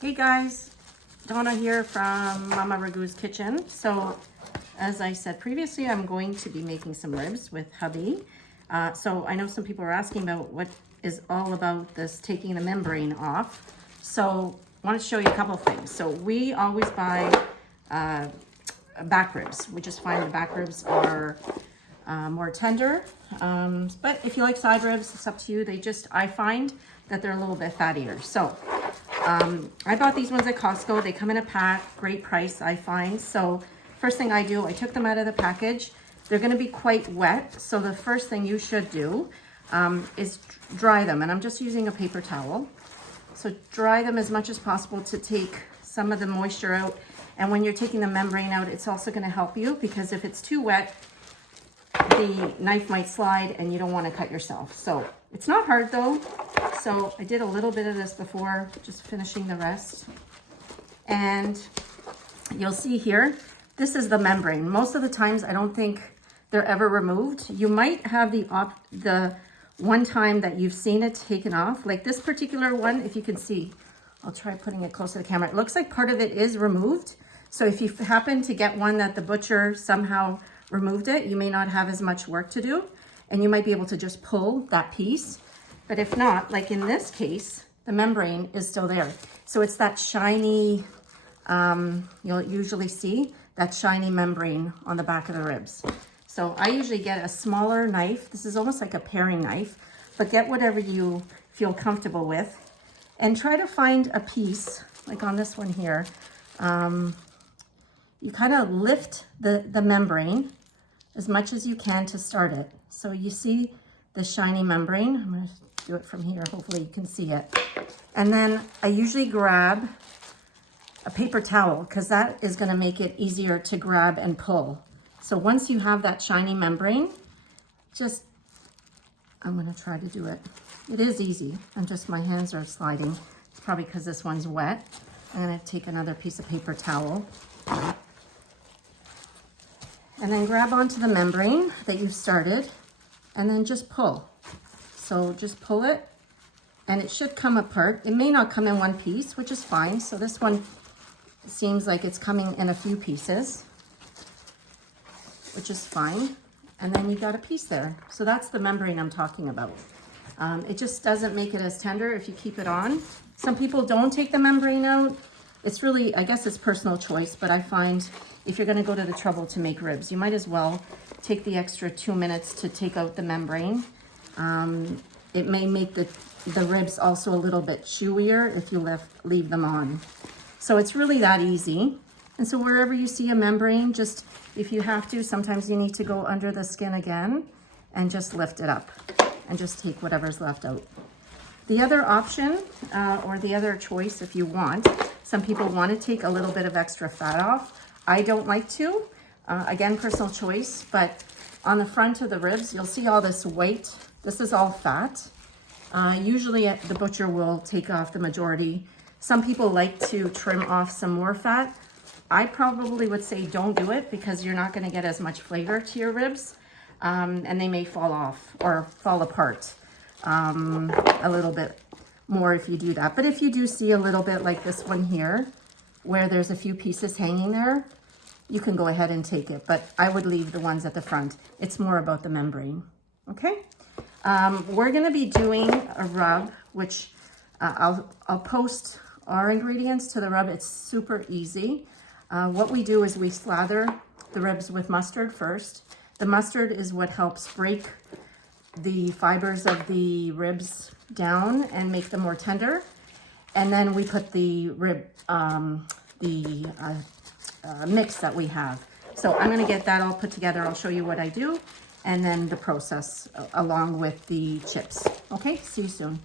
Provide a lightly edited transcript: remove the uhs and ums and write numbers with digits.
Hey guys, Donna here from Mama Ragu's Kitchen. So as I said previously, I'm going to be making some ribs with hubby. So I know some people are asking about what is all about this taking the membrane off. So I want to show you a couple of things. So we always buy back ribs. We just find the back ribs are more tender. But if you like side ribs, it's up to you. I find that they're a little bit fattier. So I bought these ones at Costco. They come in a pack, great price, I find. So first thing I do, I took them out of the package. They're gonna be quite wet. So the first thing you should do is dry them. And I'm just using a paper towel. So dry them as much as possible to take some of the moisture out. And when you're taking the membrane out, it's also gonna help you because if it's too wet, the knife might slide and you don't wanna cut yourself. So it's not hard though. So I did a little bit of this before, just finishing the rest. And you'll see here, this is the membrane. Most of the times I don't think they're ever removed. You might have the one time that you've seen it taken off, like this particular one, if you can see, I'll try putting it close to the camera. It looks like part of it is removed. So if you happen to get one that the butcher somehow removed it, you may not have as much work to do and you might be able to just pull that piece. But if not, like in this case, the membrane is still there. So it's that shiny, you'll usually see that shiny membrane on the back of the ribs. So I usually get a smaller knife. This is almost like a paring knife, but get whatever you feel comfortable with and try to find a piece, like on this one here. You kind of lift the membrane as much as you can to start it. So you see the shiny membrane. I'm gonna do it from here, hopefully you can see it. And then I usually grab a paper towel because that is gonna make it easier to grab and pull. So once you have that shiny membrane, I'm gonna try to do it. It is easy, and just my hands are sliding. It's probably because this one's wet. I'm gonna take another piece of paper towel and then grab onto the membrane that you've started and then just pull. So just pull it and it should come apart. It may not come in one piece, which is fine. So this one seems like it's coming in a few pieces, which is fine. And then you got a piece there. So that's the membrane I'm talking about. It just doesn't make it as tender if you keep it on. Some people don't take the membrane out. It's really, I guess it's personal choice, but I find if you're gonna go to the trouble to make ribs, you might as well take the extra 2 minutes to take out the membrane. It may make the ribs also a little bit chewier if you leave them on. So it's really that easy. And so wherever you see a membrane, just if you have to, sometimes you need to go under the skin again and just lift it up and just take whatever's left out. The other option, or the other choice if you want, some people want to take a little bit of extra fat off. I don't like to, again, personal choice, but on the front of the ribs, you'll see all this white. This is all fat. Usually the butcher will take off the majority. Some people like to trim off some more fat. I probably would say don't do it because you're not gonna get as much flavor to your ribs, and they may fall off or fall apart a little bit more if you do that. But if you do see a little bit like this one here, where there's a few pieces hanging there, you can go ahead and take it, but I would leave the ones at the front. It's more about the membrane, okay? We're gonna be doing a rub, which I'll post our ingredients to the rub. It's super easy. What we do is we slather the ribs with mustard first. The mustard is what helps break the fibers of the ribs down and make them more tender. And then we put the mix that we have. So I'm gonna get that all put together. I'll show you what I do and then the process along with the chips. Okay, see you soon.